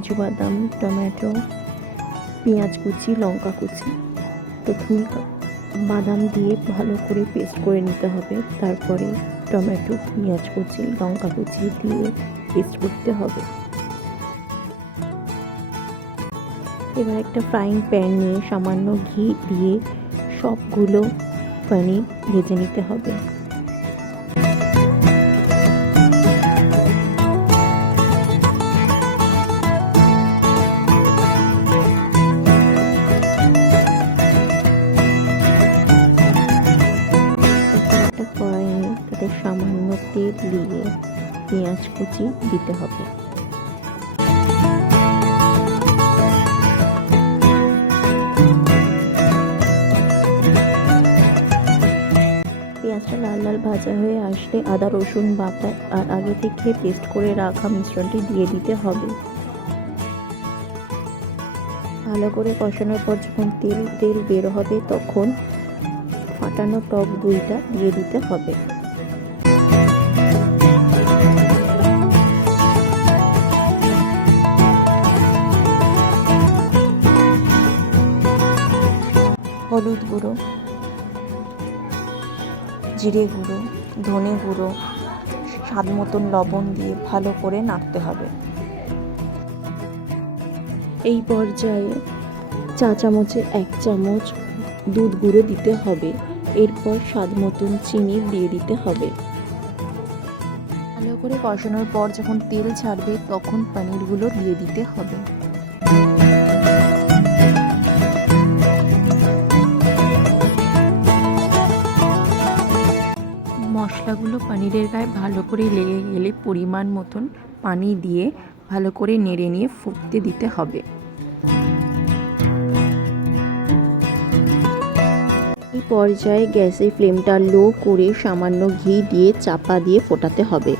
কাজু বাদাম, টমেটো, পেঁয়াজ কুচি, লঙ্কা কুচি। প্রথমে বাদাম দিয়ে ভালো করে পেস্ট করে নিতে হবে, তারপরে টমেটো, পেঁয়াজ কুচি, লঙ্কা কুচি দিয়ে পেস্ট করতে হবে। এবার একটা ফ্রাইং প্যান নিয়ে সামান্য ঘি দিয়ে সবগুলো পনির ভেজে নিতে হবে। একটা কড়াই নিয়ে তাতে সামান্য তেল দিয়ে পেঁয়াজ কুচি দিতে হবে। পেঁয়াজটা লাল লাল ভাজা হয়ে আসলে আদা রসুন বাটা আর আগে থেকে পেস্ট করে রাখা মিশ্রণটি দিয়ে দিতে হবে। ভালো করে কষানোর পর যখন তেল বের হবে তখন ফাটানো টক দইটা দিয়ে দিতে হবে। হলুদ গুঁড়ো, জিরে গুঁড়ো, ধনে গুঁড়ো, স্বাদ মতন লবণ দিয়ে ভালো করে নাড়তে হবে। এই পর্যায়ে চা চামচে 1 চামচ দুধ গুঁড়ো দিতে হবে। এরপর স্বাদ মতন চিনি দিয়ে দিতে হবে। ভালো করে কষানোর পর যখন তেল ছাড়বে তখন পনিরগুলো দিয়ে দিতে হবে। মশলাগুলো পনিরের গায়ে ভালো করে লেগে গেলে পরিমাণ মতন পানি দিয়ে ভালো করে নেড়ে নিয়ে ফুটতে দিতে হবে। এই পর্যায়ে গ্যাসের ফ্লেমটা লো করে সামান্য ঘি দিয়ে চাপা দিয়ে ফোটাতে হবে।